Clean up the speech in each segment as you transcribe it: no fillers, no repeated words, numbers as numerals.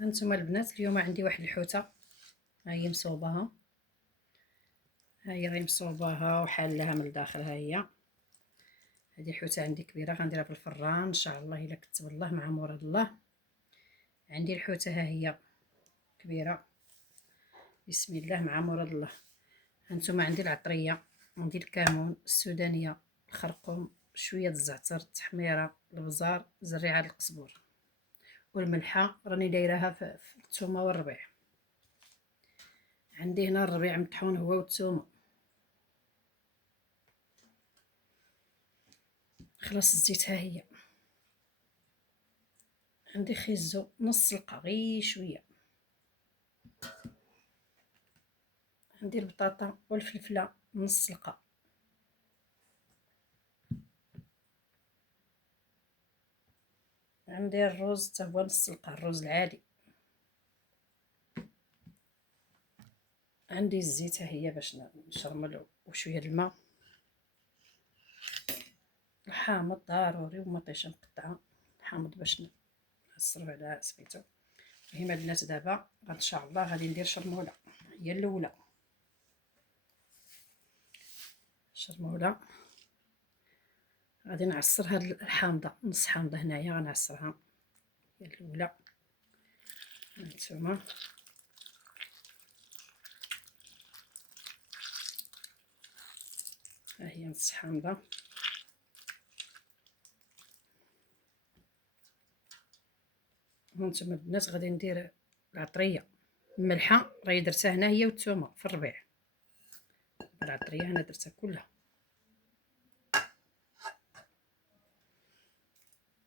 هانتوما البنات اليوم عندي واحد الحوته، ها هي مصوباها، ها هي راهي مصوباها وحالها من الداخل. ها هي هذه الحوته عندي كبيره، غنديرها في الفران ان شاء الله الا كتب الله مع مراد الله. عندي الحوته ها هي كبيره، بسم الله مع مراد الله. هانتوما عندي العطريه، عندي الكمون، السودانيه، الخرقوم، شويه الزعتر، التحميره، البزار، زريعه القزبور، والملحه راني دايراها في الثومه والربيع. عندي هنا الربيع مطحون هو والثومه. خلاص الزيت ها هي. عندي خيزو نص سلقه غير شويه. عندي البطاطا والفلفله نص سلقه. عندي الرز حتى هو نص سلقه، الرز العادي. عندي الزيت ها هي باش نشرمل وشويه الماء. الحامض ضروري ومطيشه مقطعه، الحامض باش نعصرو على سميتو. المهم البنات دابا ان شاء الله غادي ندير شرموله، هي الاولى. شرموله غادي نعصر هاد الحامضه، نص حامضه هنايا غنعصرها، هي الاولى. هانتوما ها هي نص حامضه. هانتوما البنات غادي ندير العطريه، الملحه راهي درتها هنا هي والثومه في الربيع. العطريه انا درتها كلها.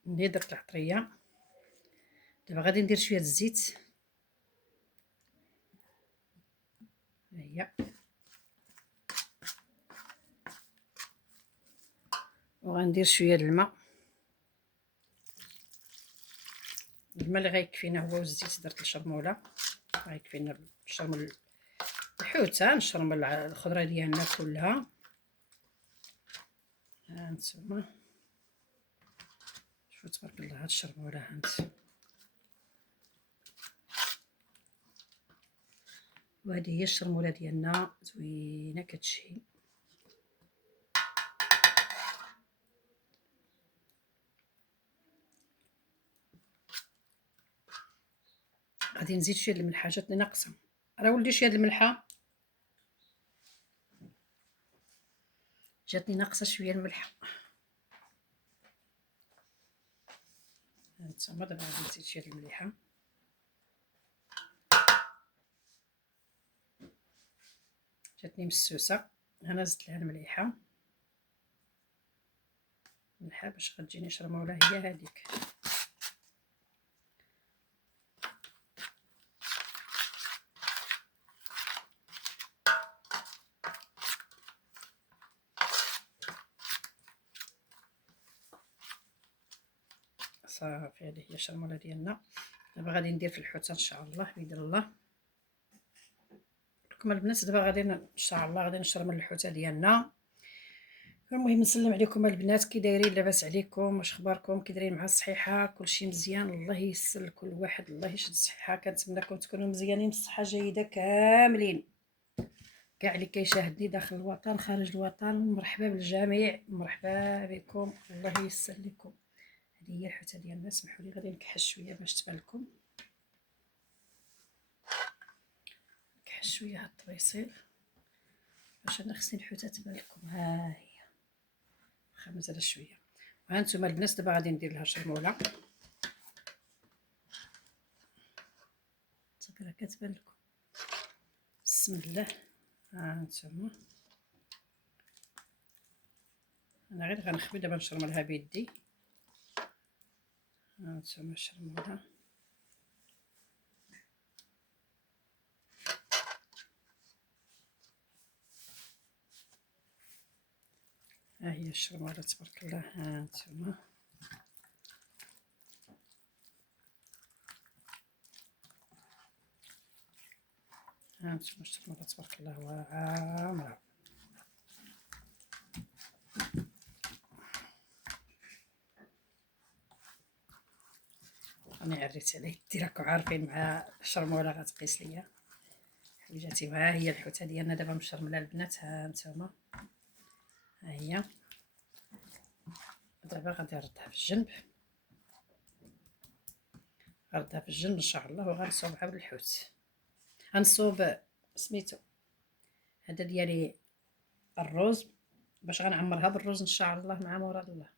ملي درت العطريه دابا غادي ندير شويه الزيت، ها هي، وغندير شويه الماء. الماء اللي غيكفينا هو والزيت درت الشرموله، غيكفينا نشرمل الحوته، نشرمل الخضره ديالنا كلها. ها نتوما شوفوا تبارك الله هاد الشرموله، هانت وهذه هي الشرموله ديالنا زوينه كتشهي. غادي نزيد شويه الملحه، جاتني ناقصه، راه ولدي شويه الملحه، جاتني ناقصه شويه الملحه. هانتوما دابا غادي نزيد شويه المليحه. جاتني مسوسه، انا زدت لها المليحه باش غتجيني شرموله هي هذيك. صافي هذه هي الشرموله ديالنا. دابا غادي ندير في الحوته ان شاء الله باذن الله. لكم البنات دابا غادي ان شاء الله غادي نشرمل الحوته ديالنا. المهم نسلم عليكم البنات، كي دايرين؟ لاباس عليكم؟ واش اخباركم؟ كي دايرين مع الصحيحه؟ كلشي مزيان؟ الله ييسر لكل واحد، الله يشد الصحه. كنتمنىكم تكونوا مزيانين بصحه جيده كاملين. كاع اللي كيشاهدني داخل الوطن خارج الوطن، مرحبا بالجميع، مرحبا بكم، الله ييسر لكم. هذه هي الحوته ديالنا. سمحوا لي غادي نكحش شويه باش تبان لكم، نكحش شويه هاد الطبيصيل باش انا خصني الحوته تبان لكم. ها هي واخا مازال شويه. وها نتوما البنات دابا غادي ندير لها شرموله، صافي راه كتبان لكم، بسم الله. ها نتوما انا غير غنخبي دابا نشرملها بيدي. ها نتوما الشرموله، ها هي الشرموله تبارك الله. ها نتوما ها نتوما الشرموله تبارك الله واعره. راني عريت على يدي، راكم عارفين مع الشرموله غتقيس ليا حويجاتي. ها هي الحوته ديالنا دابا مشرمله البنات، ها نتوما ها هي. دابا غادي نردها في الجنب، غنردها في الجنب ان شاء الله، وغنصوب عاود الحوت. غنصوب سميتو هذا ديالي الروز، باش غنعمرها بالروز ان شاء الله مع مراد الله.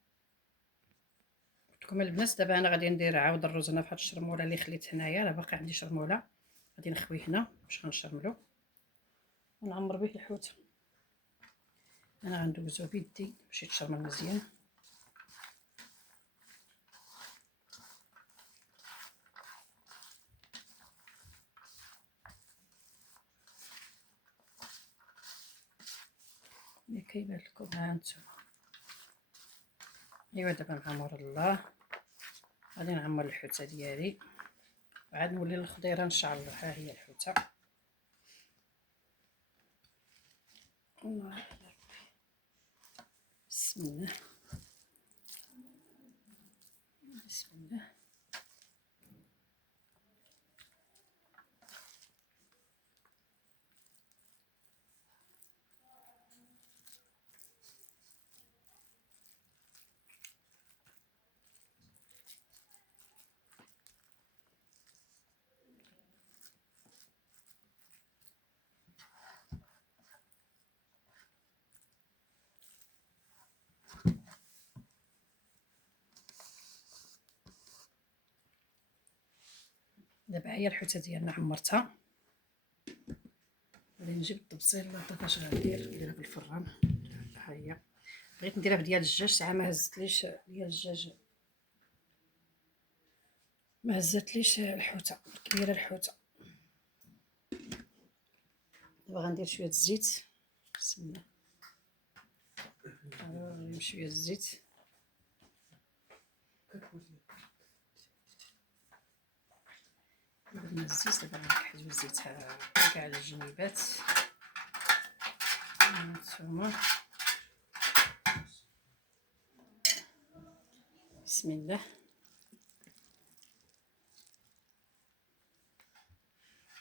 قلت لكم البنات دابا انا غادي ندير عاود الروز هنا في هاد الشرموله اللي خليت هنايا، راه باقي عندي شرموله غادي نخويه هنا باش غنشرملو ونعمر به الحوت. انا غندوزو بيدي باش يتشرمل مزيان. اللي كيبان لكم ها انتم. ايوا دابا مع مراد الله غادي نعمر الحوته ديالي وعاد نولي للخضيره ان شاء الله. ها هي الحوته، الله على ربي، بسم الله بسم الله. دابا هي الحوته ديالنا عمرتها، غادي نجيب الطبسيل اش غنديرها بالفران. ها هي بغيت نديرها بديال الدجاج، ساعه ما هزتليش ديال الدجاج، ما هزتليش الحوته كبيره الحوته. دابا غندير شويه الزيت، بسم الله. شويه الزيت، درنا الزيت. دابا غنكحلو الزيت كاع على الجنيبات هانتوما، بسم الله.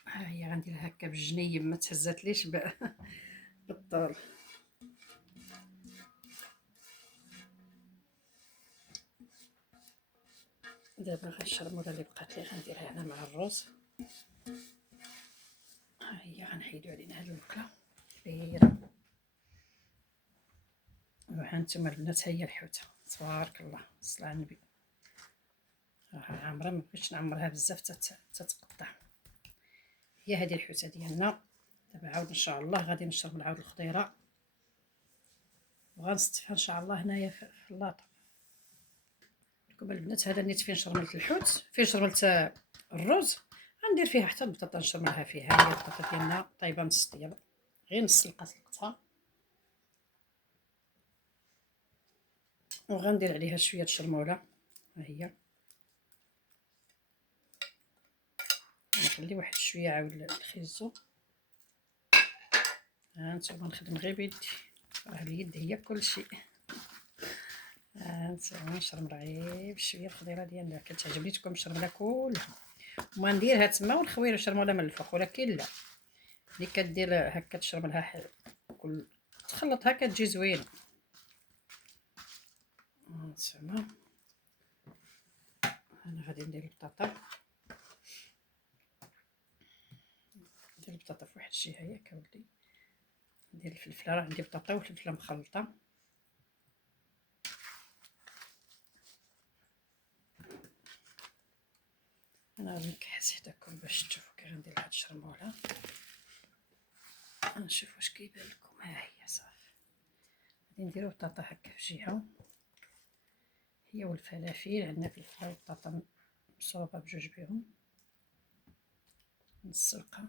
ها هي غنديرها هكا بالجنيب، ما تهزاتليش بالطول. دابا غير الشرموله اللي بقات لي غنديرها هنا مع الروز. ها هي غنحيدو علينا هاد الوكله كبيره. وها نتوما البنات، ها هي الحوته تبارك الله، الصلاه على النبي. راها عامره، ما بغيتش نعمرها بزاف تتقطع. هي هذه الحوته ديالنا. دابا عاود ان شاء الله غادي نشرب عاود الخضيره وغنصطفها ان شاء الله هنايا في اللاطه. لكم البنات هذا نيت فين شرملت الحوت، فين شرملت الروز، غندير فيها حتى البطاطا نشرملها فيها. هي البطاطا ديالنا طايبه نص ديال، غير نص سلقه سلقتها، وغندير عليها شويه الشرموله. ها هي نخلي واحد شويه عاود الخيزو. ها نتوما نخدم غير بيدي، راه اليد هي كلشي. ها نتوما نشرمل غير بشويه الخضيره ديالنا، كتعجبني تكون مشرمله كلها. وما نديرها تما ونخوي الشرموله من الفوق، ولكن لا، ملي كدير هكا تشرملها كل تخلطها كتجي زوينه. نتوما انا غادي ندير البطاطا، ندير البطاطا في واحد الجهه ياك اولدي. ندير الفلفله، راه عندي بطاطا وفلفله مخلطه. انا غادي نكحس حداكم باش تشوفوا كي غندير هاد الشرموله. نشوف واش كيبان لكم. ها هي صافي، غادي نديرو بطاطا هكا في جهه، هي والفلافل. عندنا فلفله وبطاطا مصوبه بجوج بهم، نص سلقه.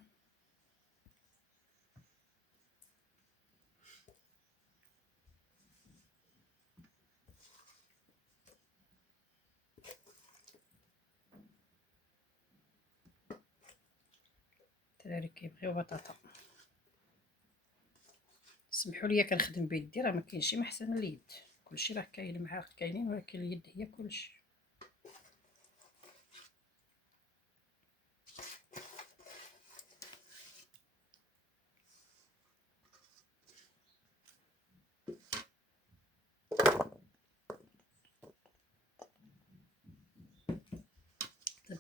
الدراري كيبغيو بطاطا، سمحوا لي كنخدم بيدي، راه ما كاينش شي احسن من اليد، كلشي راه كاين معاه كاينين، ولكن اليد هي كلشي.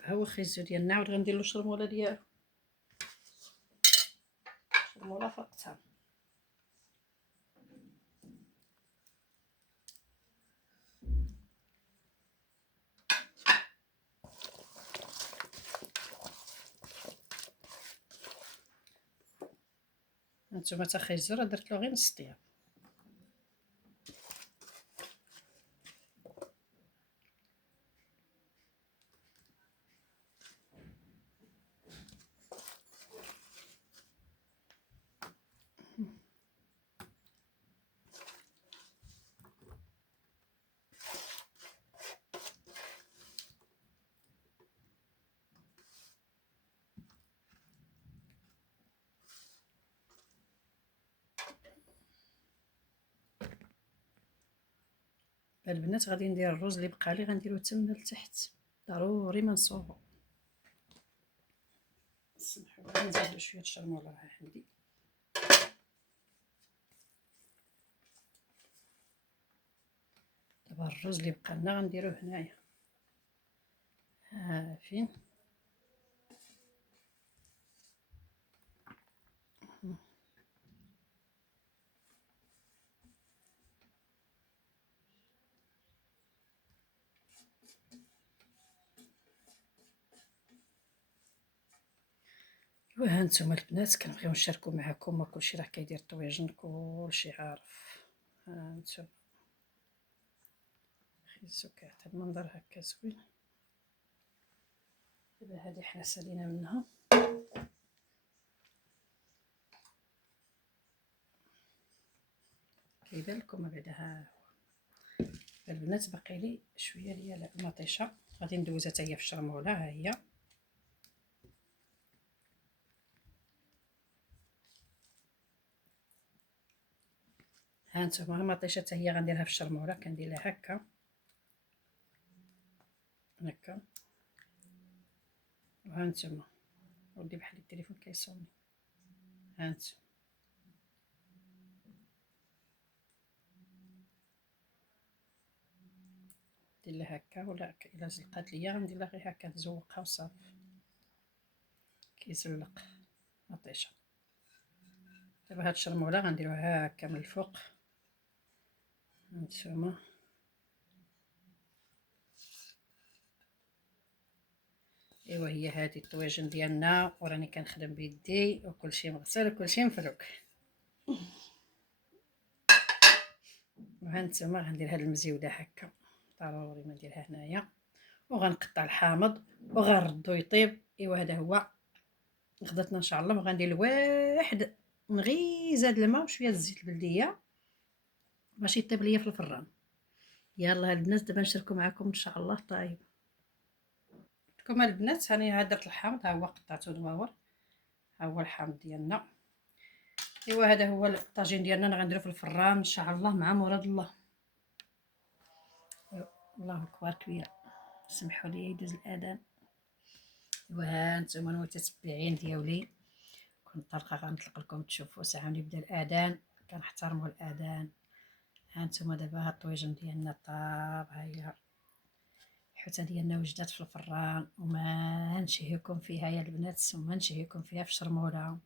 ها هو الخيزو ديالنا. عاود غندير له الشرموله ديالو، الشرموله فرقتها. هانتوما تا خيزو راه درت له غير نص طياب. البنات غادي ندير الرز اللي بقى لي غنديرو تما لتحت، ضروري ما نصوبو. سمحوا لي نزيد شويه الشرموله ها عندي. دابا الرز اللي بقى لنا غنديروه هنايا. ها فين وها نتوما البنات كنبغيو نشاركو معكم، ما كلشي راه كيدير طويجن، كلشي عارف. ها نتوما خيزو كيعطي المنظر هكا زوين. دابا هادي حنا سالينا منها، كيبان لكم بعدا. ها هو البنات باقي لي شويه ديال المطيشه غادي ندوزها حتى هي في الشرموله. ها هي ها نتوما المطيشه حتى هي غنديرها في الشرموله. كندير لها هكا هكا. وها نتوما ودي بحال التليفون كيصوني. ها نتوما ندير لها هكا، ولا الا زلقات ليا غندير لها غير هكا نزوقها وصافي. كيزلق مطيشه. دابا هاد الشرموله غنديروها هكا من الفوق. هانتوما ايوا هي هادي الطواجن ديالنا، وراني كنخدم بيدي وكلشي مغسل وكلشي مفروك. وهانتوما غندير هاد المزيوده هكا، ضروري ما نديرها هنايا، وغنقطع الحامض وغنردو يطيب. ايوا هذا هو غدتنا ان شاء الله. وغندير لواحد نغي زاد الماء وشويه الزيت البلديه باش يطيب ليا في الفران. يلا البنات دابا نشاركو معكم ان شاء الله. طيب لكم البنات، هاني درت الحامض، ها هو قطعته دواور. ها هو الحامض ديالنا. ايوا هذا هو الطاجين ديالنا اللي غنديرو في الفران ان شاء الله مع مراد الله. الله اكبر كبير. سمحوا لي يدوز الاذان. ايوا ها نتوما المتتبعين ديالي، كنت طالقه غنطلق لكم تشوفوا ساعه ملي بدا الاذان كنحترموا الاذان. ها نتوما دابا هاد الطويجن ديالنا طاب. ها هي الحوته ديالنا وجدات في الفران، وما نشهيكم فيها يا البنات، وما نشهيكم فيها في الشرموله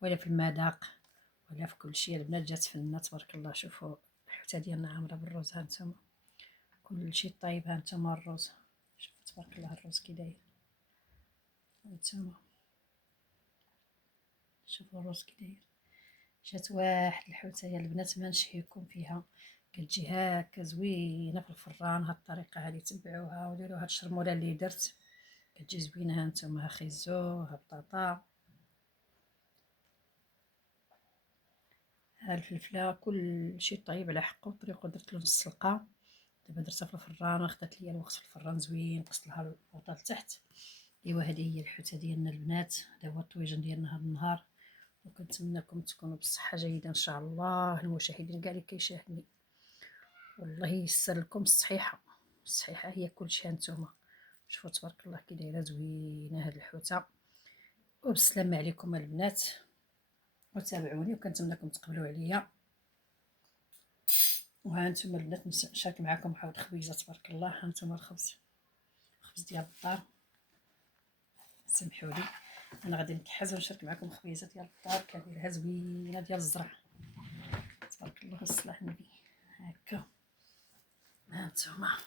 ولا في المذاق ولا في كل شيء. البنات جات فنه تبارك الله. شوفوا الحوته ديالنا عامره بالرز. ها نتوما كل شيء طيب. ها نتوما الرز، شوفوا تبارك الله الرز كي داير. هانتوما شوفوا الرز كي داير. جات واحد الحوته يا البنات ما نشهيكم فيها، كتجي هكا زوينه في الفران. هاد الطريقه هادي تبعوها وديروا هاد الشرموله اللي درت كتجي زوينه. هانتوما ها خيزو، ها بطاطا، ها الفلفله، كل شيء طيب على حقه وطريقه. درت له نص سلقه. دابا درتها في الفران، اخذت ليا الوقت في الفران زوين. قصت لها البوطه لتحت. ايوا هذه هي الحوته ديالنا البنات. هذا هو الطويجن ديالنا هذا النهار، وكنتمنىكم تكونوا بالصحه جيده ان شاء الله. المشاهدين كاع اللي كيشاهدني والله ييسر لكم الصحيحه. الصحيحه هي كلشي. هانتوما شوفوا تبارك الله كي دايره زوينه هاد الحوته. وبالسلامه عليكم البنات، وتابعوني وكنتمنىكم تقبلوا عليا. وهانتوما البنات نشارك معكم عاود خبيزه تبارك الله. هانتوما الخبز، خبز ديال الدار. سمحوا لي. انا غادي نكحز ونشارك معكم خبيزه ديال الدار كنديرها زوينه ديال الزرع، تبارك الله والصلاه على النبي. هكا ها نتوما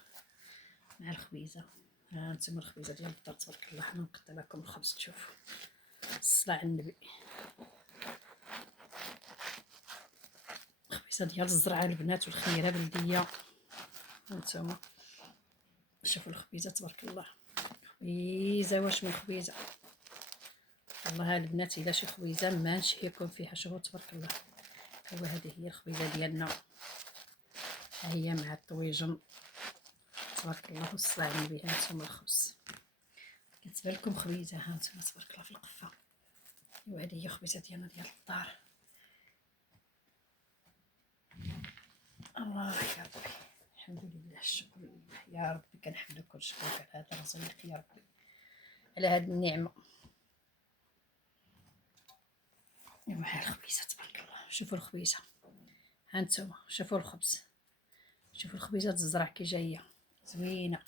مع الخبيزه، ها نتوما الخبيزه ديال الدار تبارك الله. حنا نقطع لكم الخبز تشوفوا الصلاه على النبي. خبيزه ديال الزرعه البنات والخميره بلديه. هانتوما شوفوا الخبيزه تبارك الله، خبيزه واش من خبيزه والله البنات. الا شي خبيزه ما نشهيكم فيها. شوفوا تبارك الله، هو هذه هي الخبيزه ديالنا، ها هي مع الطويجن تبارك الله والصلاه على النبي. هانتوما الخبز كتبان لكم خبيزه، هانتوما تبارك الله في القفه. وهذه هي خبيزه ديالنا ديال الدار. الله يا ربي، الحمد لله، الشكر لله يا ربي. كنحمدك ونشكرك على هذا الرزق يا ربي، على هذه النعمه. ايوا ها الخبيزه تبارك الله. شوفوا الخبيزه، هانتوما شوفوا الخبز، شوفوا الخبيزه الزرع كي جايه زوينه.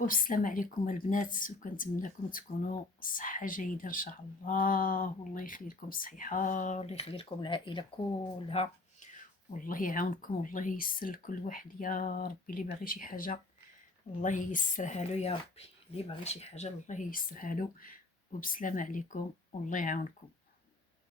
والسلام عليكم البنات، وكنتمنىكم تكونوا صحه جيده ان شاء الله، والله يخلي لكم الصحه، والله يخلي لكم العائله كلها، والله يعاونكم، والله ييسر لكل واحد يا ربي. اللي باغي شي حاجه الله ييسرها له يا ربي، اللي باغي شي حاجه الله ييسرها له. وبسلامه عليكم والله يعاونكم.